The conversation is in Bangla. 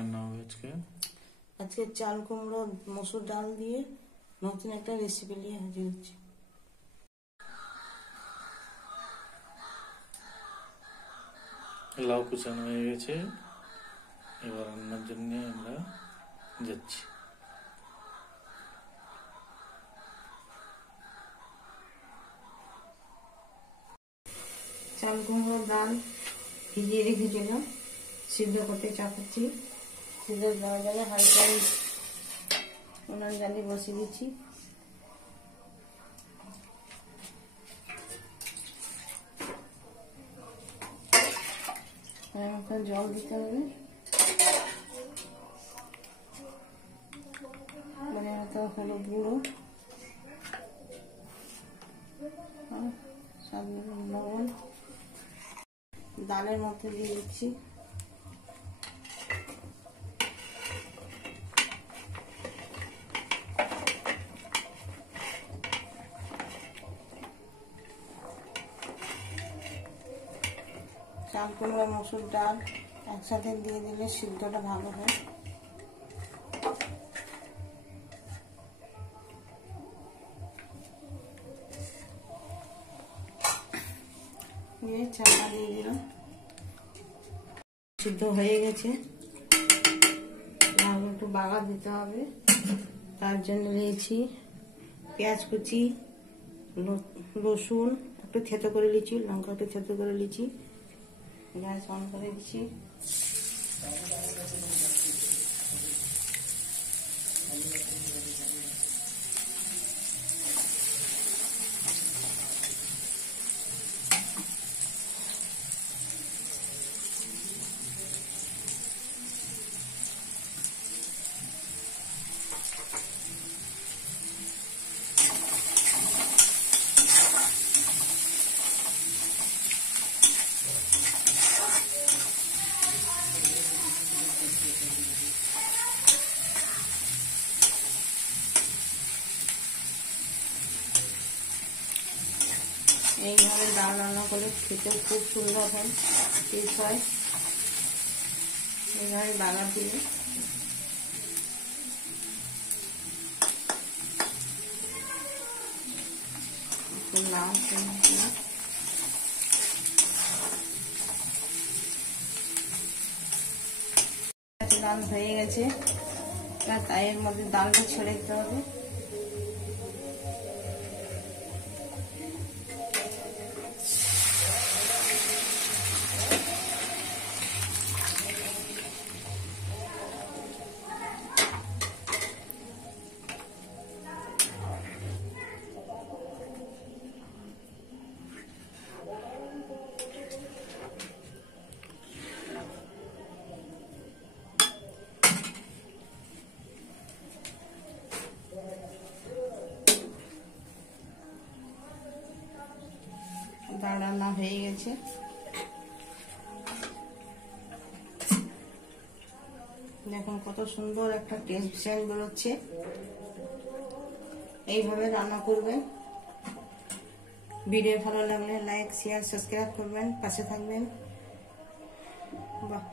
রান্না হবে আজকে? আজকে চাল কুমড়ো মসুর ডাল দিয়ে নতুন একটা রেসিপি নিয়ে হাজির হচ্ছে। লাউ কুচানো হয়ে গেছে, এবার রান্নার জন্য আমরা যাচ্ছি। চাল কুমড়ো ডাল ভিজিয়ে রেখেছিলাম, সিদ্ধ করতে চাপাচ্ছি। সিদ্ধ দেওয়া যাবে, হালকা উনান জ্বালিয়ে বসিয়ে দিচ্ছি। জল দিতে হবে, মানে হলুদ গুঁড়ো, স্বাদ মতো লবণ, ডালের মধ্যে দিয়ে দিচ্ছি। চাল কুমড়ো মসুর ডাল একসাথে দিয়ে দিলে সিদ্ধটা ভালো হয়। দিয়ে চাপা দিয়ে দিলাম। সিদ্ধ হয়ে গেছে, একটু বাগার দিতে হবে। তার জন্য নিয়েছি পেঁয়াজ কুচি, রসুন একটু থেতো করে নিচ্ছি, লঙ্কা একটু থেতো করে নিচ্ছি। গ্যাস অন করে দিচ্ছি। এইভাবে ডাল রান্না করলে খেতেও খুব সুন্দর হয়, টেস্ট হয়। এইভাবে বাগার দিলে ডাল হয়ে গেছে, তাই এর মধ্যে ডালটা ছেড়ে দিতে হবে। ডাল রান্না হয়ে গেছে। দেখুন কত সুন্দর একটা টেস্ট সেন্ট বেরোচ্ছে। এইভাবে রান্না করবেন। ভিডিও ভালো লাগলে লাইক শেয়ার সাবস্ক্রাইব করবেন, পাশে থাকবেন। বাহ।